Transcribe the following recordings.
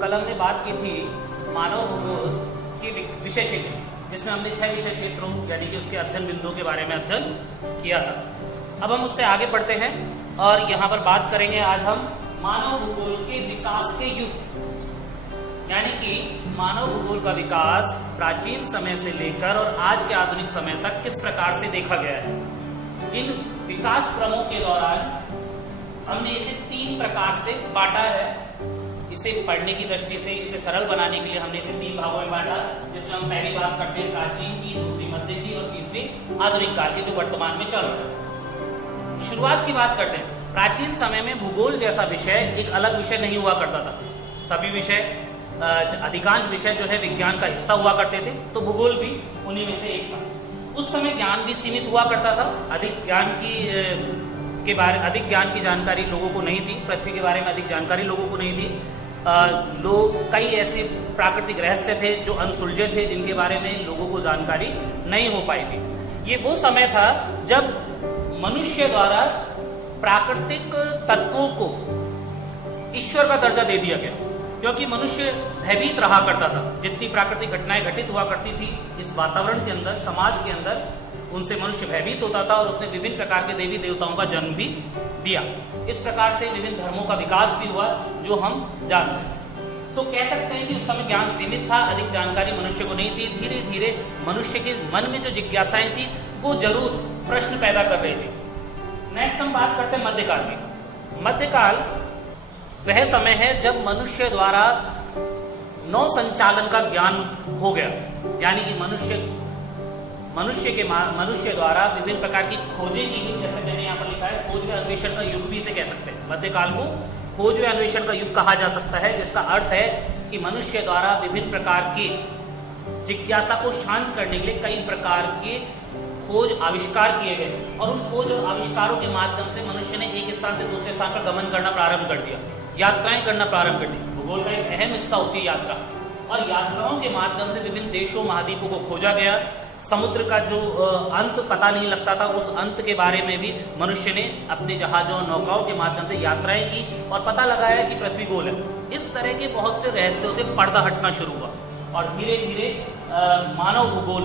कल हमने बात की थी मानव भूगोल की विषय क्षेत्र, जिसमें हमने 6 विषय क्षेत्रों यानी कि उसके अध्ययन बिंदुओं के बारे में अध्ययन किया था। अब हम उससे आगे बढ़ते हैं और यहाँ पर बात करेंगे आज हम मानव भूगोल के विकास के युग, यानी कि मानव भूगोल का विकास प्राचीन समय से लेकर और आज के आधुनिक समय तक किस प्रकार से देखा गया है। इन विकास क्रमों के दौरान हमने इसे 3 प्रकार से बांटा है। इसे पढ़ने की दृष्टि से इसे सरल बनाने के लिए हमने इसे 3 भागों में बांटा, जिसमें हम पहली बात करते हैं प्राचीन की, दूसरी मध्य की और तीसरी आधुनिक काल की, जो वर्तमान में चल रहा है। शुरुआत की बात करते हैं। प्राचीन समय में भूगोल जैसा विषय एक अलग विषय नहीं हुआ करता था। सभी विषय, अधिकांश विषय जो है विज्ञान का हिस्सा हुआ करते थे, तो भूगोल भी उन्हीं में से एक था। उस समय ज्ञान भी सीमित हुआ करता था। अधिक ज्ञान की जानकारी लोगों को नहीं थी। पृथ्वी के बारे में अधिक जानकारी लोगों को नहीं थी। कई ऐसे प्राकृतिक रहस्य थे जो अनसुलझे थे, जिनके बारे में लोगों को जानकारी नहीं हो पाई थी। ये वो समय था जब मनुष्य द्वारा प्राकृतिक तत्वों को ईश्वर का दर्जा दे दिया गया, क्योंकि मनुष्य भयभीत रहा करता था। जितनी प्राकृतिक घटनाएं घटित हुआ करती थी इस वातावरण के अंदर, समाज के अंदर, उनसे मनुष्य भयभीत होता था और उसने विभिन्न प्रकार के देवी देवताओं का जन्म भी दिया। इस प्रकार से विभिन्न धर्मों का विकास भी हुआ, जो हम जानते हैं। तो कह सकते हैं कि उस समय ज्ञान सीमित था, अधिक जानकारी मनुष्य को नहीं थी। धीरे धीरे मनुष्य के मन में जो जिज्ञासाएं थी वो जरूर प्रश्न पैदा कर रही थी। नेक्स्ट हम बात करते हैं मध्यकाल की। मध्यकाल वह समय है जब मनुष्य द्वारा नौ संचालन का ज्ञान हो गया, यानी कि मनुष्य द्वारा विभिन्न प्रकार की खोजें की गई। जैसे मैंने यहाँ पर लिखा है, खोज व अन्वेषण का युग भी इसे कह सकते हैं। मध्यकाल को खोज व अन्वेषण का युग कहा जा सकता है, जिसका अर्थ है कि मनुष्य द्वारा विभिन्न प्रकार की जिज्ञासा को शांत करने के लिए कई प्रकार के खोज आविष्कार किए गए, और उन खोज और आविष्कारों के माध्यम से मनुष्य ने एक स्थान से दूसरे स्थान पर गमन करना प्रारंभ कर दिया, यात्राएं करना प्रारंभ कर दी। भूगोल का एक अहम हिस्सा होती है यात्रा, और यात्राओं के माध्यम से विभिन्न देशों महाद्वीपों को खोजा गया। समुद्र का जो अंत पता नहीं लगता था, उस अंत के बारे में भी मनुष्य ने अपने जहाजों नौकाओं के माध्यम से यात्राएं की और पता लगाया कि पृथ्वी गोल है। इस तरह के बहुत से रहस्यों से पर्दा हटना शुरू हुआ और धीरे धीरे मानव भूगोल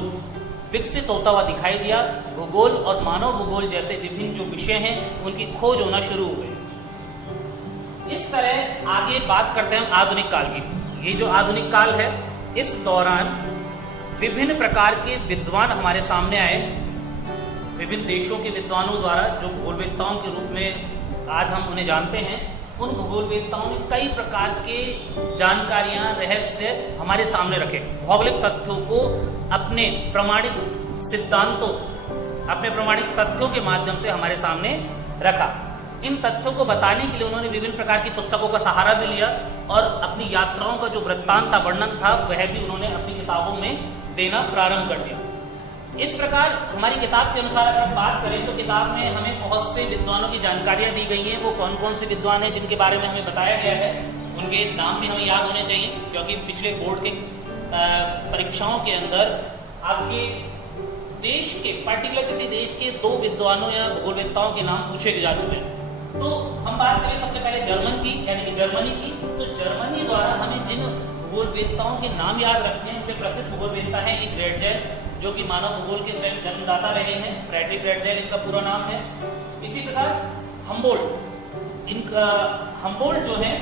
विकसित होता हुआ दिखाई दिया। भूगोल और मानव भूगोल जैसे विभिन्न जो विषय हैं उनकी खोज होना शुरू हो गई। इस तरह आगे बात करते हैं आधुनिक काल की। ये जो आधुनिक काल है, इस दौरान विभिन्न प्रकार के विद्वान हमारे सामने आए। विभिन्न देशों के विद्वानों द्वारा, जो भूगोलवेत्ताओं के रूप में आज हम उन्हें जानते हैं, उन भूगोलवेत्ताओं ने कई प्रकार के जानकारियां, रहस्य हमारे सामने रखे। भौगोलिक तथ्यों को अपने प्रमाणिक सिद्धांतों, अपने प्रमाणिक तथ्यों के माध्यम से हमारे सामने रखा। इन तथ्यों को बताने के लिए उन्होंने विभिन्न प्रकार की पुस्तकों का सहारा भी लिया, और अपनी यात्राओं का जो वृत्तांत था, वर्णन था, वह भी उन्होंने अपनी किताबों में देना प्रारंभ कर दिया। इस प्रकार हमारी किताब के अनुसार अगर बात करें तो किताब में हमें बहुत से विद्वानों की जानकारियां दी गई हैं। वो कौन कौन से विद्वान हैं जिनके बारे में हमें बताया गया है, उनके नाम भी हमें याद होने चाहिए, क्योंकि पिछले बोर्ड के परीक्षाओं के अंदर आपके देश के, पर्टिकुलर किसी देश के 2 विद्वानों या भूगोलवेत्ताओं के नाम पूछे जा चुके हैं। तो हम बात करें सबसे पहले जर्मन की, यानी कि जर्मनी की। तो जर्मनी द्वारा हमें जिन भूगोलवेत्ताओं के नाम याद रखने हैं, उनके प्रसिद्ध भूगोलवेत्ता हैं एक ग्रेटजेल, जो कि मानव भूगोल के स्वयं जन्मदाता रहे हैं। फ्रेडरिक ग्रेटजेल इनका पूरा नाम है। इसी प्रकार हम्बोल्ट जो है,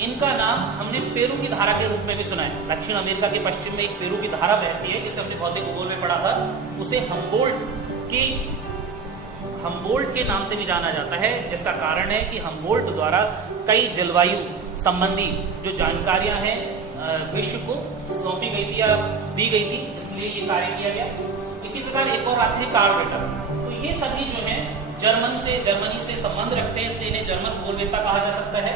इनका नाम हमने पेरू की धारा के रूप में भी सुना है। दक्षिण अमेरिका के पश्चिम में एक पेरू की धारा बहती है, जिसे हमने भौतिक भूगोल में पढ़ा था। उसे हम्बोल्ट के नाम से भी जाना जाता है, जिसका कारण है कि हम्बोल्ट द्वारा कई जलवायु संबंधी जो जानकारियां हैं विश्व को सौंपी गई थी या दी गई थी, इसलिए ये कार्य किया गया। इसी प्रकार एक और आते हैं कार्ल रिटर। तो ये सभी जो है जर्मनी से संबंध रखते हैं, इसलिए इन्हें जर्मन भूगोलवेत्ता कहा जा सकता है।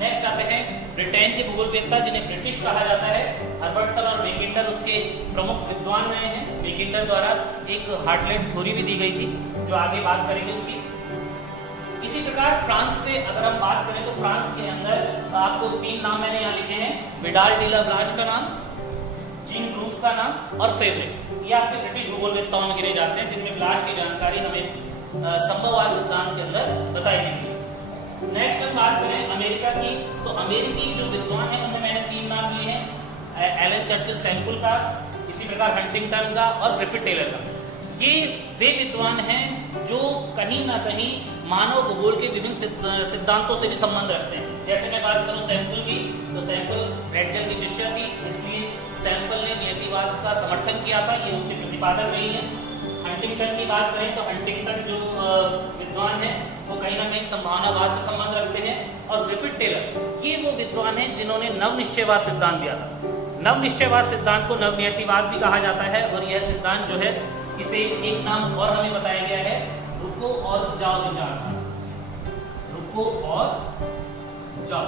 नेक्स्ट आते हैं ब्रिटेन के भूगोलवेत्ता, जिन्हें ब्रिटिश कहा जाता है। हर्बर्टसन और मेकेंडर उसके प्रमुख विद्वान रहे हैं। मेकेंडर द्वारा एक हार्टलैंड थ्योरी भी दी गई थी, जो आगे बात करेंगे उसकी। इसी प्रकार फ्रांस से अगर हम बात करें तो फ्रांस के अंदर आपको 3 नाम मैंने यहाँ लिखे हैं। विडाल डी ला ब्लाश का नाम, जीन ब्रूस का नाम और फेवरे। ये आपके ब्रिटिश भूगोलवेत्ताओं में गिने जाते हैं, जिनमें ब्लाश की जानकारी हमें संभववाद सिद्धांत के अंदर बताई गई है। नेक्स्ट हम बात करें अमेरिका की, तो अमेरिकी जो विद्वान है उनमें मैंने 3 नाम लिए हैं, एलन चर्चिल सैंपल का, इसी प्रकार हंटिंगटन का और ग्रिफिथ टेलर का। ये वे विद्वान हैं जो कहीं ना कहीं मानव भूगोल के विभिन्न सिद्धांतों से भी संबंध रखते हैं। जैसे मैं बात करूं सैंपल की, तो सैंपल रेडजेल की शिष्या थी, इसलिए सैंपल ने नियतिवाद का समर्थन किया था, ये उसके प्रतिपादक रही है। हंटिंगटन की बात करें तो हंटिंगटन जो विद्वान है वो कहीं ना कहीं संभावनावाद से संबंध रखते हैं। और ग्रिफिथ टेलर ये वो विद्वान है जिन्होंने नवनिश्चयवाद सिद्धांत दिया था। नवनिश्चयवाद सिद्धांत को नवनियतिवाद भी कहा जाता है, और यह सिद्धांत जो है इसे एक नाम और हमें बताया गया है, रुको और जाओ विचार। रुको और जाओ।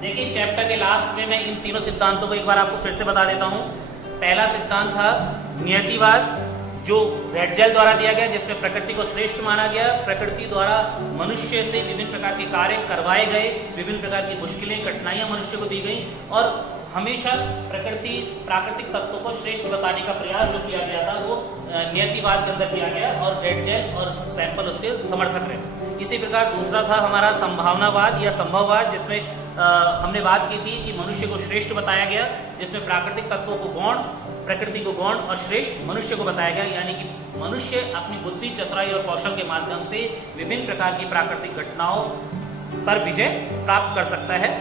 देखिए चैप्टर के लास्ट में मैं इन तीनों सिद्धांतों को एक बार आपको फिर से बता देता हूं। पहला सिद्धांत था नियतिवाद, जो रेडजेल द्वारा दिया गया, जिसमें प्रकृति को श्रेष्ठ माना गया। प्रकृति द्वारा मनुष्य से विभिन्न प्रकार के कार्य करवाए गए, विभिन्न प्रकार की मुश्किलें कठिनाइयां मनुष्य को दी गई, और हमेशा प्राकृतिक तत्वों को श्रेष्ठ बताने का प्रयास जो किया गया था वो नियतिवाद के अंदर किया गया, और रेडजेल और सैंपल उसके समर्थक रहे। इसी प्रकार दूसरा था हमारा संभावनावाद या संभववाद, जिसमें हमने बात की थी कि मनुष्य को श्रेष्ठ बताया गया, जिसमें प्राकृतिक तत्वों को गौण, प्रकृति को गौण और श्रेष्ठ मनुष्य को बताया गया। यानी कि मनुष्य अपनी बुद्धि, चतुराई और कौशल के माध्यम से विभिन्न प्रकार की प्राकृतिक घटनाओं पर विजय प्राप्त कर सकता है,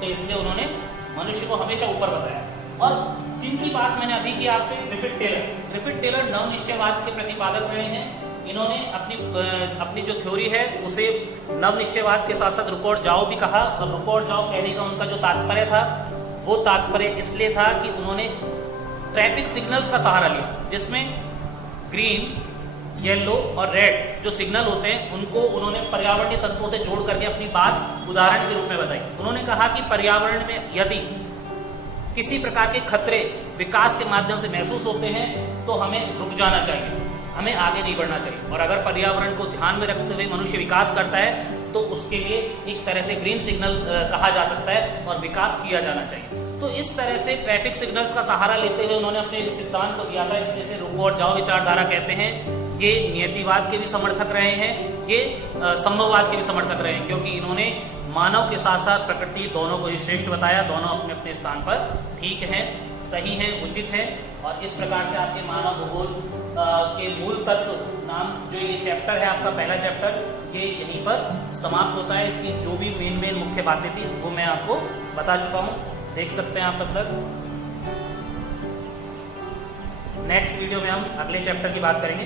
तो इसलिए उन्होंने मनुष्य को हमेशा ऊपर बताया। और जिनकी बात मैंने अभी की आपसे, ग्रिफिथ टेलर नवनिश्चयवाद के प्रतिपादक रहे हैं। इन्होंने अपनी जो थ्योरी है उसे नवनिश्चयवाद के साथ साथ रुको और जाओ भी कहा। और रुको और जाओ कहने का उनका जो तात्पर्य था वो तात्पर्य इसलिए था कि उन्होंने ट्रैफिक सिग्नल्स का सहारा लिया, जिसमें ग्रीन, येलो और रेड जो सिग्नल होते हैं उनको उन्होंने पर्यावरणीय तत्वों से जोड़ करके अपनी बात उदाहरण के रूप में बताई। उन्होंने कहा कि पर्यावरण में यदि किसी प्रकार के खतरे विकास के माध्यम से महसूस होते हैं तो हमें रुक जाना चाहिए, हमें आगे नहीं बढ़ना चाहिए। और अगर पर्यावरण को ध्यान में रखते हुए मनुष्य विकास करता है तो उसके लिए एक तरह से ग्रीन सिग्नल कहा जा सकता है और विकास किया जाना चाहिए। तो इस तरह से ट्रैफिक सिग्नल्स का सहारा लेते हुए उन्होंने अपने सिद्धांत को दिया था। इसलिए से रुको और जाओ विचारधारा कहते हैं। ये नियतिवाद के भी समर्थक रहे हैं, ये संभववाद के भी समर्थक रहे हैं, क्योंकि इन्होंने मानव के साथ साथ प्रकृति दोनों को ही श्रेष्ठ बताया। दोनों अपने अपने स्थान पर ठीक है, सही है, उचित है। और इस प्रकार से आपके मानव भूगोल के मूल तत्व नाम जो ये चैप्टर है आपका पहला चैप्टर, ये यहीं पर समाप्त होता है। इसकी जो भी मेन मुख्य बातें थी वो मैं आपको बता चुका हूँ, देख सकते हैं आप तब तक। नेक्स्ट वीडियो में हम अगले चैप्टर की बात करेंगे।